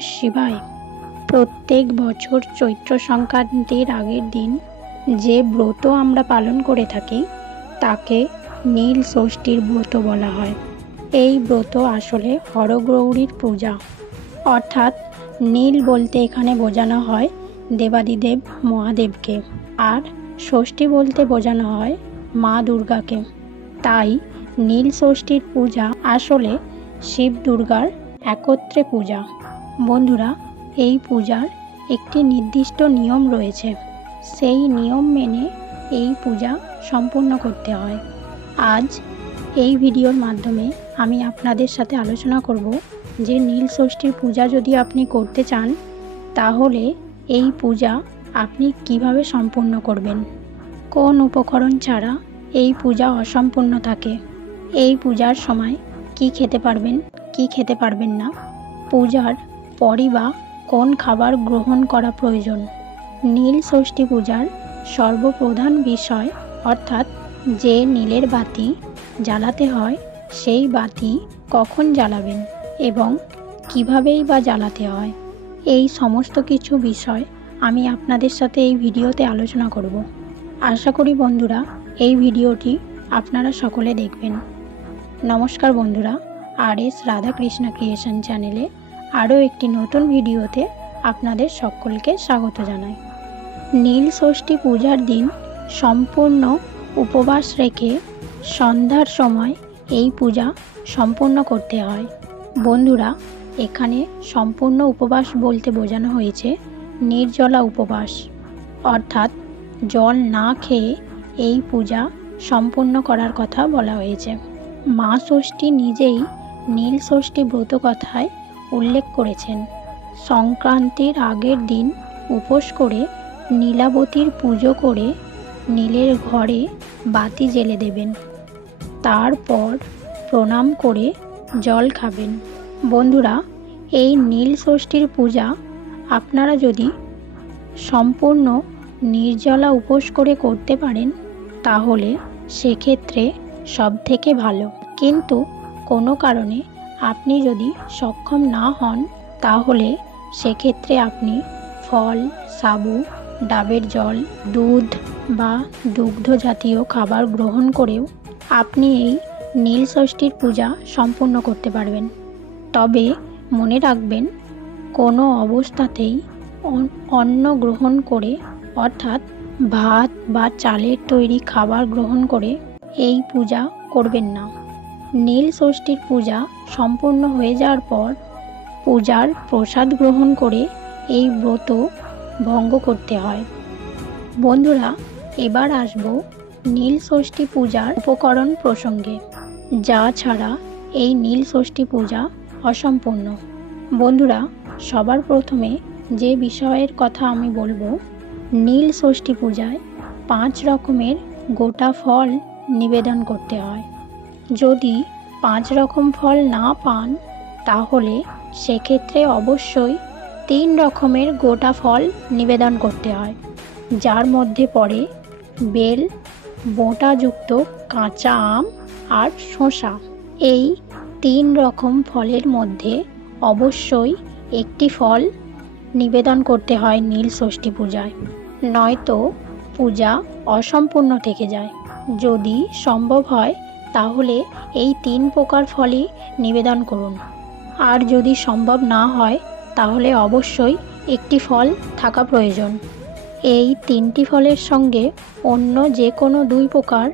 শিবায় প্রত্যেক বছর চৈত্র সংক্রান্তির আগের দিন যে ব্রত আমরা পালন করে থাকি, তাকে নীল ষষ্ঠীর ব্রত বলা হয়। এই ব্রত আসলে হরগৌরীর পূজা। অর্থাৎ নীল বলতে এখানে বোঝানো হয় দেবাদিদেব মহাদেবকে, আর ষষ্ঠী বলতে বোঝানো হয় মা দুর্গাকে। তাই নীল ষষ্ঠীর পূজা আসলে শিব দুর্গার একত্রে পূজা। বন্ধুরা, এই পূজার একটি নির্দিষ্ট নিয়ম রয়েছে। সেই নিয়ম মেনে এই পূজা সম্পূর্ণ করতে হয়। আজ এই ভিডিওর মাধ্যমে আমি আপনাদের সাথে আলোচনা করব যে নীল ষষ্ঠীর পূজা যদি আপনি করতে চান, তাহলে এই পূজা আপনি কীভাবে সম্পূর্ণ করবেন? কোন উপকরণ ছাড়া এই পূজা অসম্পূর্ণ থাকে? এই পূজার সময় কি খেতে পারবেন, কি খেতে পারবেন না? পূজার পরই বা কোন খাবার গ্রহণ করা প্রয়োজন? নীল ষষ্ঠী পূজার সর্বপ্রধান বিষয় অর্থাৎ যে নীলের বাতি জ্বালাতে হয়, সেই বাতি কখন জ্বালাবেন এবং কিভাবেই বা জ্বালাতে হয়? এই সমস্ত কিছু বিষয় আমি আপনাদের সাথে এই ভিডিওতে আলোচনা করব। আশা করি বন্ধুরা এই ভিডিওটি আপনারা সকলে দেখবেন। নমস্কার বন্ধুরা, আর এস রাধাকৃষ্ণা ক্রিয়েশন চ্যানেলে আরও একটি নতুন ভিডিওতে আপনাদের সকলকে স্বাগত জানাই। নীল ষষ্ঠী পূজার দিন সম্পূর্ণ উপবাস রেখে সন্ধ্যার সময় এই পূজা সম্পূর্ণ করতে হয়। বন্ধুরা, এখানে সম্পূর্ণ উপবাস বলতে বোঝানো হয়েছে নির্জলা উপবাস। অর্থাৎ জল না খেয়ে এই পূজা সম্পূর্ণ করার কথা বলা হয়েছে। মা ষষ্ঠী নিজেই নীল ষষ্ঠী ব্রত কথায় উল্লেখ করেছেন। সংক্রান্তির আগের দিন উপোস করে নীলাবতীর পুজো করে নীলের ঘরে বাতি জেলে দেবেন। তারপর প্রণাম করে জল খাবেন। বন্ধুরা, এই নীল ষষ্ঠীর পূজা আপনারা যদি সম্পূর্ণ নির্জলা উপোস করে করতে পারেন, তাহলে সেক্ষেত্রে সব থেকে ভালো। কিন্তু কোনো কারণে আপনি যদি সক্ষম না হন, তাহলে সেক্ষেত্রে আপনি ফল, সাবু, ডাবের জল, দুধ বা দুগ্ধ জাতীয় খাবার গ্রহণ করেও আপনি এই নীল ষষ্ঠীর পূজা সম্পূর্ণ করতে পারবেন। তবে মনে রাখবেন, কোনো অবস্থাতেই অন্ন গ্রহণ করে, অর্থাৎ ভাত বা চালের তৈরি খাবার গ্রহণ করে এই পূজা করবেন না। নীল ষষ্ঠীর পূজা সম্পূর্ণ হয়ে যাওয়ার পর পূজার প্রসাদ গ্রহণ করে এই ব্রত ভঙ্গ করতে হয়। বন্ধুরা, এবার আসব নীল ষষ্ঠী পূজার উপকরণ প্রসঙ্গে, যা ছাড়া এই নীল ষষ্ঠী পূজা অসম্পূর্ণ। বন্ধুরা, সবার প্রথমে যে বিষয়ের কথা আমি বলব, নীল ষষ্ঠী পূজায় পাঁচ রকমের গোটা ফল নিবেদন করতে হয়। যদি পাঁচ রকম ফল না পান, তাহলে সেক্ষেত্রে অবশ্যই তিন রকমের গোটা ফল নিবেদন করতে হয়। যার মধ্যে পড়ে বেল, বোঁটাযুক্ত কাঁচা আম আর শসা। এই তিন রকম ফলের মধ্যে অবশ্যই একটি ফল নিবেদন করতে হয় নীল ষষ্ঠী পূজায়। নয়তো পূজা অসম্পূর্ণ থেকে যায়। যদি সম্ভব হয় তাহলে এই তিন প্রকার ফলই নিবেদন করুন। আর যদি সম্ভব না হয়, তাহলে অবশ্যই একটি ফল থাকা প্রয়োজন। এই তিনটি ফলের সঙ্গে অন্য যে কোনো দুই প্রকার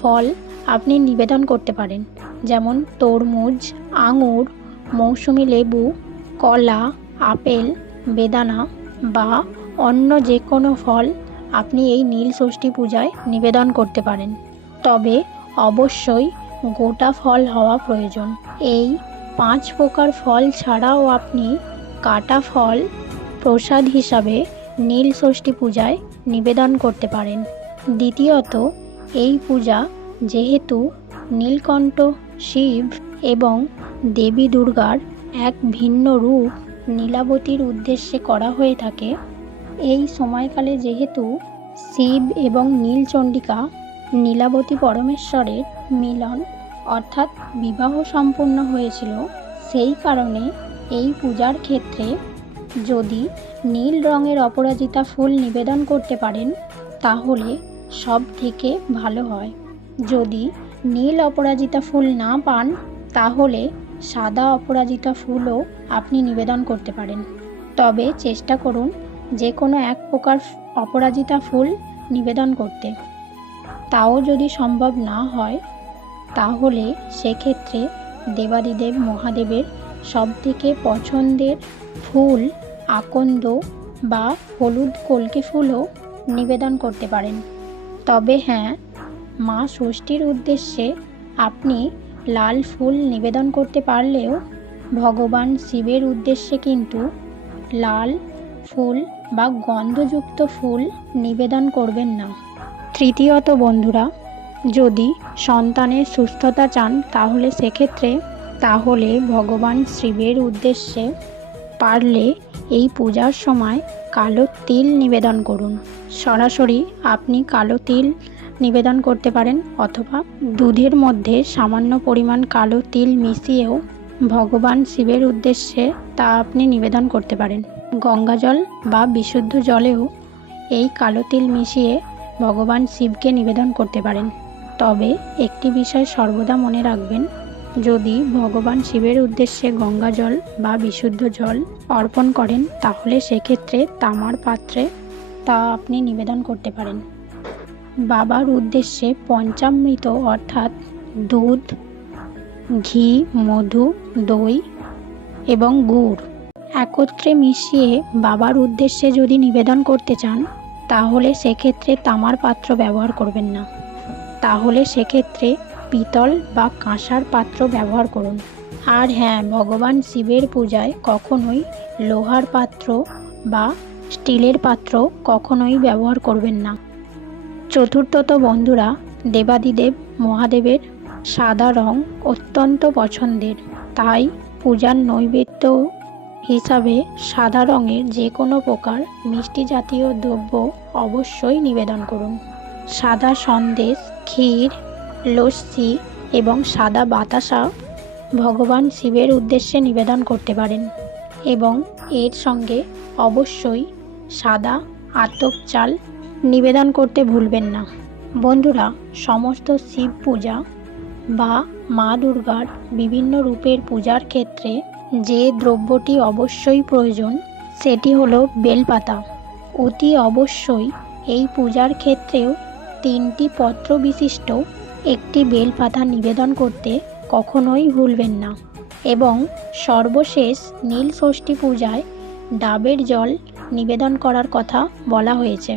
ফল আপনি নিবেদন করতে পারেন, যেমন তরমুজ, আঙুর, মৌসুমি লেবু, কলা, আপেল, বেদানা বা অন্য যে কোনো ফল আপনি এই নীল ষষ্ঠী পূজায় নিবেদন করতে পারেন। তবে অবশ্যই গোটা ফল হওয়া প্রয়োজন। এই পাঁচ প্রকার ফল ছাড়াও আপনি কাটা ফল প্রসাদ হিসাবে নীল ষষ্ঠী পূজায় নিবেদন করতে পারেন। দ্বিতীয়ত, এই পূজা যেহেতু নীলকণ্ঠ, শিব এবং দেবী দুর্গার এক ভিন্ন রূপ নীলাবতীর উদ্দেশ্যে করা হয়ে থাকে, এই সময়কালে যেহেতু শিব এবং নীলচণ্ডিকা নীলাবতী পরমেশ্বরের মিলন অর্থাৎ বিবাহ সম্পন্ন হয়েছিল, সেই কারণে এই পূজার ক্ষেত্রে যদি নীল রঙের অপরাজিতা ফুল নিবেদন করতে পারেন, তাহলে সব থেকে ভালো হয়। যদি নীল অপরাজিতা ফুল না পান, তাহলে সাদা অপরাজিতা ফুলও আপনি নিবেদন করতে পারেন। তবে চেষ্টা করুন যে কোনো এক প্রকার অপরাজিতা ফুল নিবেদন করতে। তাও যদি সম্ভব না হয়, তাহলে সেক্ষেত্রে দেবাদিদেব মহাদেবের সবথেকে পছন্দের ফুল, আকন্দ বা হলুদ কলকে ফুলও নিবেদন করতে পারেন। তবে হ্যাঁ মা ষষ্ঠীর উদ্দেশ্যে আপনি লাল ফুল নিবেদন করতে পারলেও ভগবান শিবের উদ্দেশ্যে কিন্তু লাল ফুল বা গন্ধযুক্ত ফুল নিবেদন করবেন না। তৃতীয়ত বন্ধুরা, যদি সন্তানের সুস্থতা চান, তাহলে সেক্ষেত্রে তাহলে ভগবান শিবের উদ্দেশ্যে পারলে এই পূজার সময় কালো তিল নিবেদন করুন। সরাসরি আপনি কালো তিল নিবেদন করতে পারেন অথবা দুধের মধ্যে সামান্য পরিমাণ কালো তিল মিশিয়েও ভগবান শিবের উদ্দেশ্যে তা আপনি নিবেদন করতে পারেন। গঙ্গাজল বা বিশুদ্ধ জলেও এই কালো তিল মিশিয়ে ভগবান শিবকে নিবেদন করতে পারেন। তবে একটি বিষয় সর্বদা মনে রাখবেন, যদি ভগবান শিবের উদ্দেশ্যে গঙ্গা জল বা বিশুদ্ধ জল অর্পণ করেন, তাহলে সেক্ষেত্রে তামার পাত্রে তা আপনি নিবেদন করতে পারেন। বাবার উদ্দেশ্যে পঞ্চামৃত অর্থাৎ দুধ, ঘি, মধু, দই এবং গুড় একত্রে মিশিয়ে বাবার উদ্দেশ্যে যদি নিবেদন করতে চান তাহলে সেক্ষেত্রে তামার পাত্র ব্যবহার করবেন না। তাহলে সেক্ষেত্রে পিতল বা কাঁসার পাত্র ব্যবহার করুন। আর হ্যাঁ ভগবান শিবের পূজায় কখনোই লোহার পাত্র বা স্টিলের পাত্র কখনোই ব্যবহার করবেন না। চতুর্থত বন্ধুরা, দেবাদিদেব মহাদেবের সাদা রং অত্যন্ত পছন্দের। তাই পূজার নৈবেদ্য হিসাবে সাদা রঙের যে কোনো প্রকার মিষ্টি জাতীয় দ্রব্য অবশ্যই নিবেদন করুন। সাদা সন্দেশ, ক্ষীর, লস্যি এবং সাদা বাতাসা ভগবান শিবের উদ্দেশ্যে নিবেদন করতে পারেন এবং এর সঙ্গে অবশ্যই সাদা আতপ চাল নিবেদন করতে ভুলবেন না। বন্ধুরা, সমস্ত শিব পূজা বা মা দুর্গার বিভিন্ন রূপের পূজার ক্ষেত্রে যে দ্রব্যটি অবশ্যই প্রয়োজন, সেটি হলো বেলপাতা। অতি অবশ্যই এই পূজার ক্ষেত্রেও তিনটি পত্র বিশিষ্ট একটি বেলপাতা নিবেদন করতে কখনোই ভুলবেন না এবং সর্বশেষ নীল ষষ্ঠী পূজায় ডাবের জল নিবেদন করার কথা বলা হয়েছে।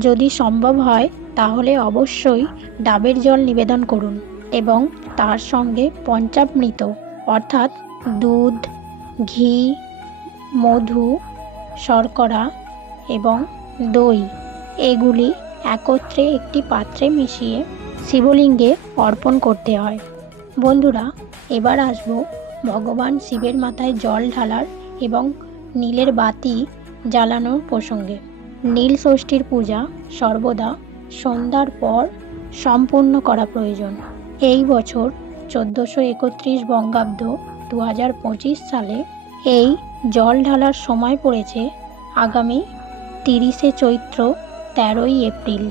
যদি সম্ভব হয়, তাহলে অবশ্যই ডাবের জল নিবেদন করুন এবং তার সঙ্গে পঞ্চামৃত, অর্থাৎ দুধ, ঘি, মধু, শর্করা এবং দই। এগুলি একত্রে একটি পাত্রে মিশিয়ে শিবলিঙ্গে অর্পণ করতে হয়। বন্ধুরা, এবার আসব ভগবান শিবের মাথায় জল ঢালার এবং নীলের বাতি জ্বালানোর প্রসঙ্গে। নীল ষষ্ঠীর পূজা সর্বদা সন্ধ্যার পর সম্পূর্ণ করা প্রয়োজন। এই বছর চোদ্দোশো একত্রিশ বঙ্গাব্দ দু হাজার পঁচিশ সালে এই জল ঢালার সময় পড়েছে আগামী তিরিশে চৈত্র তেরোই এপ্রিল,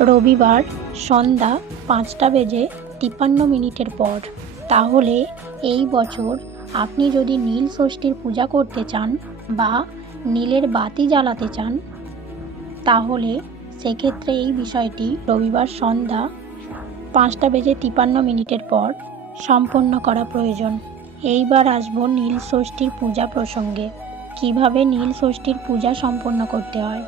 রবিবার সন্ধ্যা পাঁচটা বেজে তিপ্পান্ন মিনিটের পর। তাহলে এই বছর আপনি যদি নীল ষষ্ঠীর পূজা করতে চান বা নীলের বাতি জ্বালাতে চান, তাহলে সেক্ষেত্রে এই বিষয়টি রবিবার সন্ধ্যা পাঁচটা বেজে তিপান্ন মিনিটের পর সম্পন্ন করা প্রয়োজন। এইবার আসব নীল ষষ্ঠীর পূজা প্রসঙ্গে। কীভাবে নীল ষষ্ঠীর পূজা সম্পন্ন করতে হয়?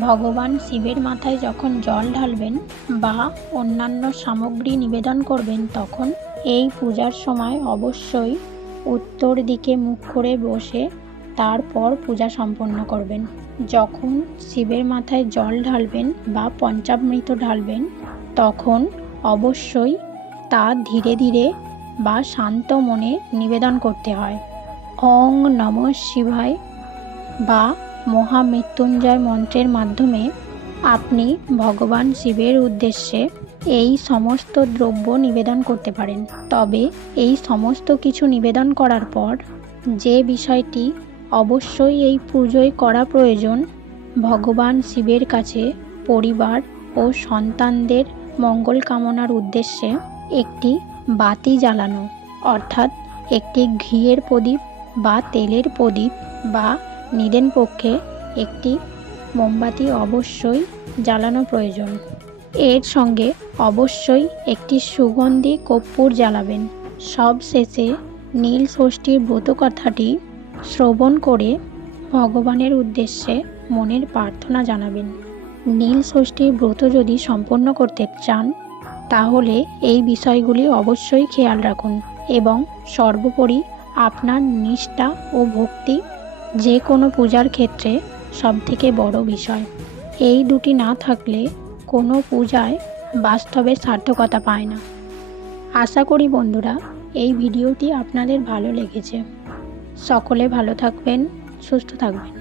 ভগবান শিবের মাথায় যখন জল ঢালবেন বা অন্যান্য সামগ্রী নিবেদন করবেন, তখন এই পূজার সময় অবশ্যই উত্তর দিকে মুখ করে বসে তারপর পূজা সম্পন্ন করবেন। যখন শিবের মাথায় জল ঢালবেন বা পঞ্চামৃত ঢালবেন, তখন অবশ্যই তা ধীরে ধীরে বা শান্ত মনে নিবেদন করতে হয়। অং নম শিবায় বা মহামৃত্যুঞ্জয় মন্ত্রের মাধ্যমে আপনি ভগবান শিবের উদ্দেশ্যে এই সমস্ত দ্রব্য নিবেদন করতে পারেন। তবে এই সমস্ত কিছু নিবেদন করার পর যে বিষয়টি অবশ্যই এই পুজোয় করা প্রয়োজন, ভগবান শিবের কাছে পরিবার ও সন্তানদের মঙ্গল কামনার উদ্দেশ্যে একটি বাতি জ্বালানো, অর্থাৎ একটি ঘিয়ের প্রদীপ বা তেলের প্রদীপ বা নিদেন পক্ষে একটি মোমবাতি অবশ্যই জ্বালানো প্রয়োজন। এর সঙ্গে অবশ্যই একটি সুগন্ধি কর্পূর জ্বালাবেন। সব শেষে নীল ষষ্ঠীর ব্রত কথাটি শ্রবণ করে ভগবানের উদ্দেশ্যে মনের প্রার্থনা জানাবেন। নীল ষষ্ঠীর ব্রত যদি সম্পন্ন করতে চান তাহলে এই বিষয়গুলি অবশ্যই খেয়াল রাখুন এবং সর্বোপরি আপনার নিষ্ঠা ও ভক্তি যে কোনো পূজার ক্ষেত্রে সবথেকে বড় বিষয়। এই দুটি না থাকলে কোনো পূজায় বাস্তবে সার্থকতা পায় না। আশা করি বন্ধুরা, এই ভিডিওটি আপনাদের ভালো লেগেছে। সকলে ভালো থাকবেন, সুস্থ থাকবেন।